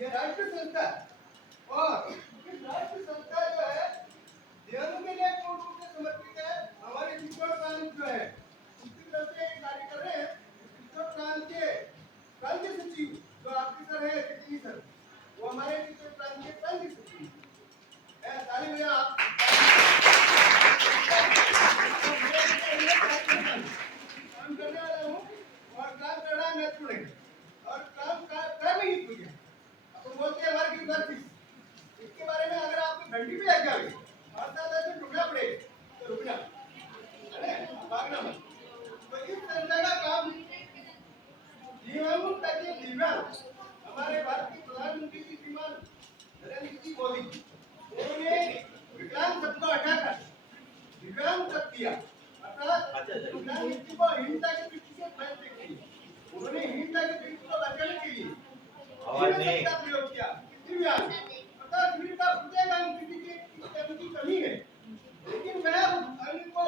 ये राष्ट्रीय संस्था है और इस राष्ट्रीय संस्था जो है दिव्यांगों के लिए पूर्ण रूप से समर्पित है। हमारे चित्तौड़ प्रांत जो है उसकी तरफ से कार्य कर रहे हैं। चित्तौड़ प्रांत के सचिव जो आपके सर है कितनी सर, वो हमारे चित्तौड़ प्रांत के प्रांत के सचिव है। ताली बजाओ आप। काम करने वाला हूँ और काम करना महत्वपूर्ण है और काम कर नहीं पूछे। अपन बोलते हैं वर्क इज वर्क, इसके बारे में अगर आपको घंटी भी लग जाए और साथ ऐसे रुकना पड़े तो रुकना, अरे भागना मत। तो इस संस्था का काम दिव्यांगों ताकि दिव्यांग हमारे भारत के प्रधानमंत्री जी श्रीमान नरेंद्र जी मोदी उन्होंने विकलांग सबको हटाकर दिव्यांग तक किया, अर्थात विकलांग व्यक्ति को हीनता की दृष्टि से बचाने के लिए, उन्होंने हीनता की दृष्टि को बचाने के लिए का प्रयोग किया। दिव्यांग अर्थात शरीर का प्रत्येक अंग किसी की कमी है, लेकिन वह उस अंग को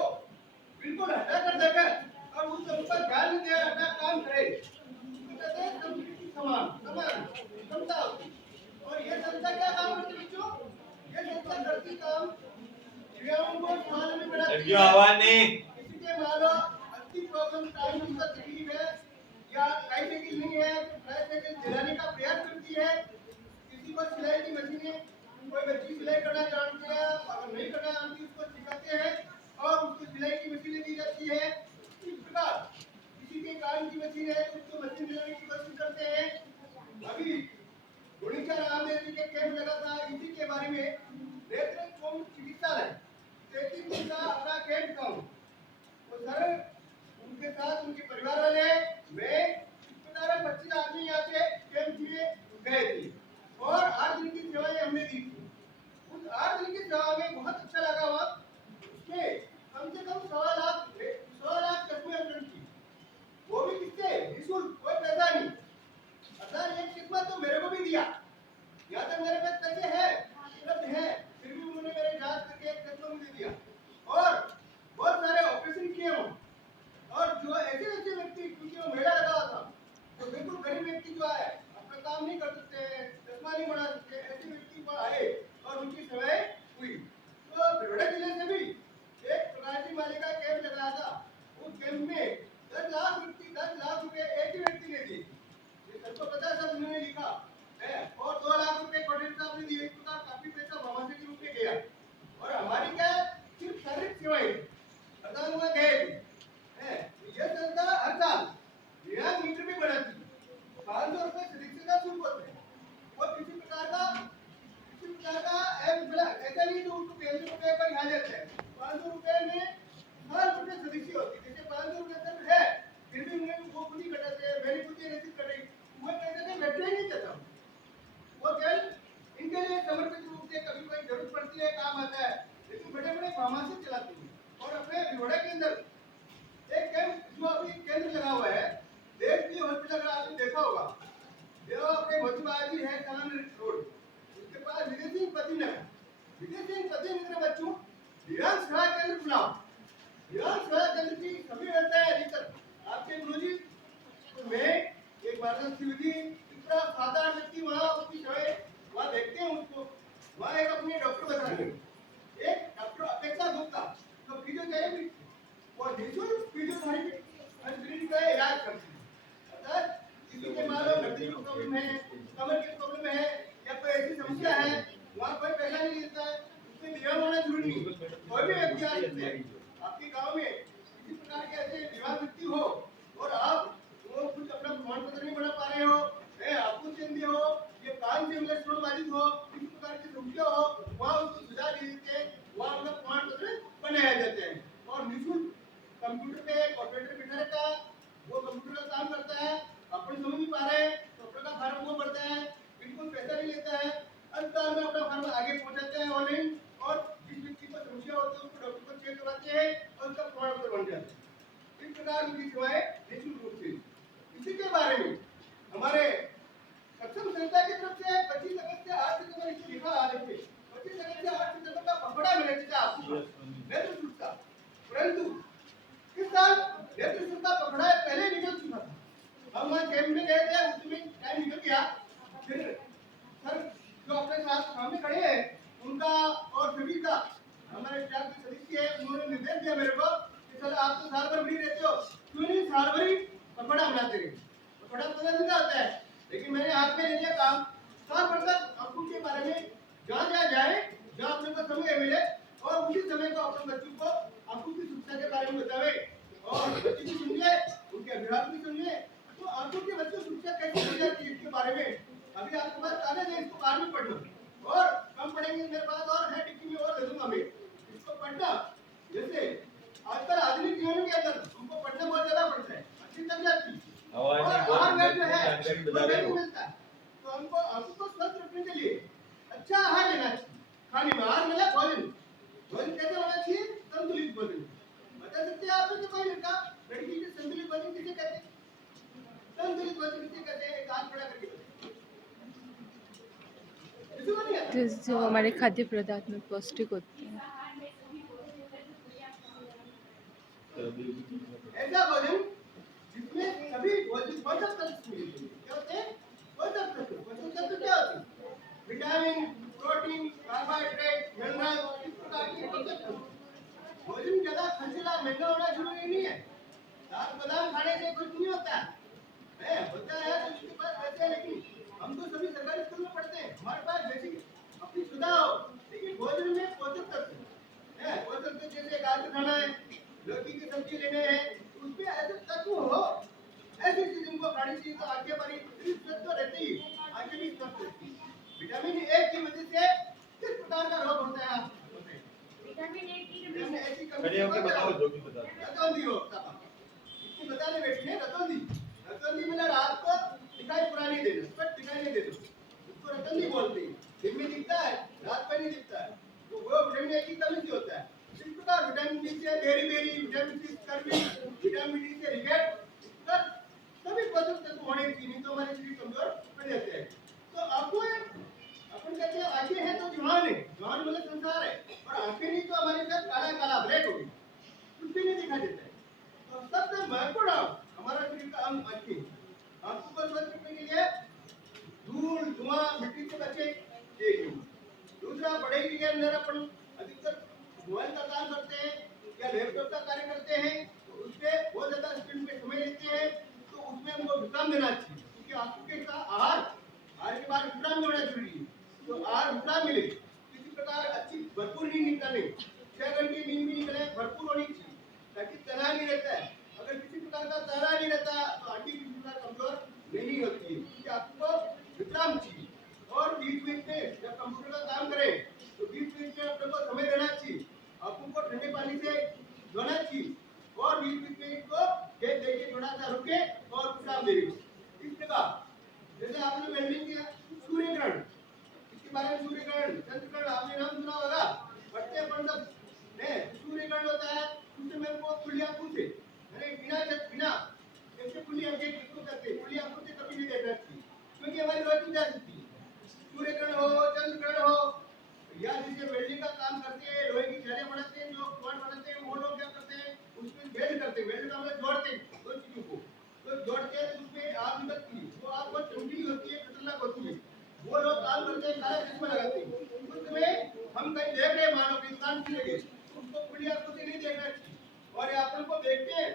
बिल्कुल हटा कर देकर और उस अंग पर ध्यान दे अपना काम करे, कहते हैं संस्कृति समान क्षमता होती। और ये संस्था क्या काम करती बच्चों, ये संस्था करती काम दिव्यांगों को समाज में बनाती है। किसी के मान लो अस्थि प्रॉब्लम टाइम की तकलीफ है या ट्राइसाइकिल नहीं है तो ट्राइसाइकिल दिलाने का प्रयास करती है। किसी को सिलाई की मशीन है, कोई बच्ची सिलाई करना जानती है, अगर नहीं करना जानती उसको सिखाते हैं और उसको सिलाई की मशीनें दी जाती है। इस प्रकार किसी के काम की मशीन है तो उसको मशीन दिलाने की कोशिश करते हैं। अभी गुणिका रामदेव जी के कैंप लगा था, इसी के बारे में नेत्र कोम चिकित्सालय 33 दिन का अपना कैंप था। तो सर उनके साथ उनके परिवार वाले वे 25 आदमी यहाँ पे कैंप में गए थे और 8 दिन की सेवाएं हमने दी थी। उस 8 दिन की सेवा में बहुत अच्छा लगा हुआ, उसमें कम से कम 1.25 लाख चश्मे अर्पण की, वो भी किससे निःशुल्क, कोई पैसा नहीं। अर्थात एक चश्मा तो मेरे को भी दिया, यहाँ तक मेरे पास पैसे है उपलब्ध है, फिर भी उन्होंने मेरे जांच करके एक चश्मा मुझे दिया और बहुत सारे ऑपरेशन किए हो। और जो ऐसे व्यक्ति, क्योंकि वो मेला लगा हुआ था, तो बिल्कुल गरीब व्यक्ति जो है अपना काम नहीं कर सकते, चश्मा नहीं बना सकते, ऐसे व्यक्ति को आए और उनकी सेवाएं हुई। तो बड़ौदा जिले से भी एक प्रकाशी माली का कैंप लगाया था। उस कैंप में 10 लाख रुपए एक ही व्यक्ति ने दिए, सबको पता, सब उन्होंने लिखा है और 2 लाख रुपए पटेल साहब ने दिए। इसका काफी पैसा भामाशाह के रूप में गया और हमारी क्या सिर्फ शारीरिक सेवाएं प्रदान हुआ गए है। यह संस्था हर साल दिव्यांग मित्र भी बनाती है। 500 रुपए सदस्यता शुल्क होते हैं और किसी प्रकार का ऐसा नहीं तो उसको 500 रुपए पर यहाँ जाते हैं। 500 रुपए में 7 रुपए सदस्य होती है। जैसे 500 रुपए तक है फिर भी उन्हें वो खुद ही कटाते हैं, मैंने खुद ही रसीद कटाई, मैं कहते थे बैठे ही नहीं चाहता हूँ। वो केवल इनके लिए समर्पित रूप से कभी कोई जरूरत पड़ती है काम आता है, लेकिन बड़े बड़े फार्मेसी चलाते हैं। और अपने भिवड़ा के अंदर एक कैंप जो अभी केंद्र लगा हुआ है, देश की हॉस्पिटल अगर आपने देखा होगा, जो अपने मोतीबाजी है कलान रोड, उसके पास विजय सिंह पति नगर बच्चों दिव्यांग सेवा केंद्र बुलाओ। दिव्यांग सेवा केंद्र की सभी व्यवस्थाएं अधिकतर आपके गुरुजी, तो मैं एक बार शिवजी इस तरह 7-8 व्यक्ति वहाँ उसकी सेवाएं वहाँ देखते हैं, उसको वहाँ एक अपने डॉक्टर बताते हैं, एक डॉक्टर अपेक्षा गुप्ता तो फिजियोथेरेपी और निःशुल्क फिजियोथेरेपी शरीर का इलाज करती है। अर्थात किसी के मान लो हड्डी की प्रॉब्लम है, कमर की प्रॉब्लम है या कोई ऐसी समस्या है, वहाँ कोई पैसा नहीं देता है, उसमें दिव्यांग होना जरूरी नहीं, कोई भी व्यक्ति आ सकते हैं। आपके गाँव में किसी प्रकार के ऐसे दिव्यांग व्यक्ति हो और आप वो कुछ अपना प्रमाण पत्र नहीं बना पा रहे हो, आपको चेंदी हो, ये कान से मतलब बाधित हो, किसी प्रकार की समस्या हो, वहाँ उसको सुझाव दे देते हैं, वहाँ अपना प्रमाण पत्र बनाया जाते हैं और निःशुल्क कंप्यूटर पे ऑपरेटर बिठा रहता है, वो कंप्यूटर का काम करता है, अपन समझ नहीं पा रहे हैं तो अपना फार्म वो भरता है, बिल्कुल पैसा नहीं लेता है, अस्पताल में अपना फार्म आगे पहुंचाते हैं ऑनलाइन और जिस व्यक्ति को समस्या होती है उसको डॉक्टर को चेक करवाते हैं और उसका प्रमाण पत्र बन जाता है। इस प्रकार उनकी सेवाएं निःशुल्क रूप से। इसी के बारे में हमारे सक्षम संस्था की तरफ से 25 अगस्त से 8 सितंबर इसको लिखा आ रही है, 25 अगस्त से 8 सितंबर का पकड़ा मिला था आपको नेत्र शुल्क का, परंतु इस साल नेत्र शुल्क का पकड़ा पहले निकल चुका था। हम वहाँ कैंप में गए थे, उसमें टाइम निकल गया, फिर सर जो अपने साथ सामने खड़े हैं उनका और सभी का हमारे स्टाफ के सदस्य है उन्होंने निर्देश दिया मेरे को कि सर आप तो साल भर फ्री रहते हो क्यों नहीं साल भर ही पकौड़ा बनाते रहे। पकौड़ा पता नहीं होता है लेकिन मैंने हाथ में ले लिया काम साल भर तक आपको के बारे में जहाँ जहाँ जाए जहाँ अपने को समय मिले और उसी समय को अपने बच्चों को आपको की शिक्षा के बारे में बतावे और बच्चे भी सुनिए उनके अभिभावक भी सुनिए तो आपको के बच्चों शिक्षा कैसे मिल जाती है इसके बारे में अभी आपके पास कागज है इसको बाद में पढ़ना और कम पढ़ेंगे मेरे पास और है डिक्की में और दे दूंगा मैं इसको पढ़ना जैसे आजकल आधुनिक जीवन के अंदर हमको पढ़ना बहुत ज्यादा पड़ता है अच्छी तक जाती और आहार में जो है वो नहीं मिलता तो हमको हमको स्वस्थ रखने के लिए अच्छा आहार लेना चाहिए खाने में आहार मिला भोजन भोजन कैसे होना चाहिए संतुलित भोजन बता सकते हैं आप कोई लड़का लड़की के संतुलित भोजन किसे कहते हैं संतुलित भोजन किसे कहते हैं एक हाथ खड़ा करके तो जो हमारे खाद्य पदार्थ में पौष्टिक होते हैं। ऐसा भोजन जिसमें सभी भोजन पोषक तत्व मिले क्या होते हैं पोषक तत्व क्या होते हैं विटामिन प्रोटीन कार्बोहाइड्रेट मिनरल इस प्रकार के पोषक तत्व भोजन ज्यादा खर्चीला महंगा होना जरूरी नहीं है दाल बादाम खाने से कुछ नहीं होता है होता है तो उसके पास पैसे हैं लेकिन हम तो सभी सरकारी स्कूल में पढ़ते हैं हमारे पास बेसिक अपनी सुविधा हो लेकिन भोजन में पोषक तत्व है पोषक तत्व जैसे दाल खाना है लौकी की सब्जी लेने हैं उसमें ऐसे तत्व हो ऐसी चीज इनको खानी चाहिए तो आगे बढ़ी स्वस्थ तो रहते ही आगे भी स्वस्थ रहती है विटामिन ए की वजह से किस प्रकार का रोग होता है आप विटामिन ए की कमी से बताओ जो भी बता रतौंधी रोग का इसकी बताने बैठी है रतौंधी में रात को दिखाई पुरानी देना बट दिखाई नहीं देना उसको रतौंधी बोलते हैं दिन में दिखता है रात में नहीं दिखता है तो वो विटामिन ए की कमी से होता है इस प्रकार विटामिन डी से बेरी विटामिन सी कर्मी विटामिन डी से रिकेट सभी पोषक तत्व होने चाहिए तो हमारे शरीर कमजोर पड़ जाते हैं तो आपको अपन कहते हैं आंखें हैं तो जवान है जवान मतलब संसार है और आंखें नहीं तो हमारे साथ काला काला ब्लैक हो गई कुछ भी नहीं दिखा देता है तो सबसे महत्वपूर्ण हमारा शरीर का अंग आंखें आंखों को स्वस्थ रखने के लिए धूल धुआं मिट्टी से बचे एक दूसरा पढ़ाई के अंदर अपन अधिकतर मोबाइल का काम करते हैं या लैपटॉप का कार्य करते हैं तो उससे बहुत ज्यादा स्क्रीन पे समय लेते हैं तो उसमें हमको विश्राम देना चाहिए क्योंकि आपके आहार के बाद विश्राम होना जरूरी है तो आहार विश्राम मिले किसी प्रकार अच्छी भरपूर नींद निकाले 6 घंटे नींद भी निकले भरपूर होनी चाहिए ताकि तनाव नहीं रहता है अगर किसी प्रकार का तनाव नहीं रहता तो हड्डी किसी प्रकार कमजोर नहीं होती है क्योंकि आपको विश्राम चाहिए और बीच बीच में जब कंप्यूटर का काम करें तो बीच बीच में अपने को समय देना चाहिए आपको ठंडे पानी से धोना चाहिए और बीच बीच में इसको खेत देखिए थोड़ा सा रुके और विश्राम दे इस प्रकार जैसे आपने वेल्डिंग किया सूर्य ग्रहण इसके बारे में सूर्य ग्रहण चंद्र ग्रहण आपने नाम सुना होगा पढ़ते अपन सब सूर्य ग्रहण होता है उसमें मेरे को खुली आंखों से अरे बिना ऐसे खुली आंखें किसको कहते हैं खुली आंखों से कभी नहीं देखना चाहिए क्योंकि हमारी रोशनी जा सकती है सूर्य ग्रहण हो चंद्र ग्रहण हो या जिसे वेल्डिंग का काम करते हैं लोहे की छड़ें बनाते हैं जो क्वाड बनाते हैं वो लोग क्या करते हैं उसमें वेल्ड करते हैं वेल्ड का मतलब जोड़ते हैं दो चीजों को तो जोड़ते हैं तो उसमें आग निकलती है वो आग बहुत चमकीली होती है खतरनाक होती है वो लोग काम करते हैं काला चश्मा लगाते हैं उस समय हम कहीं देख रहे हैं मानव इंसान की लगे उसको खुली आंखों से नहीं देखना चाहिए और ये अपन को देखते हैं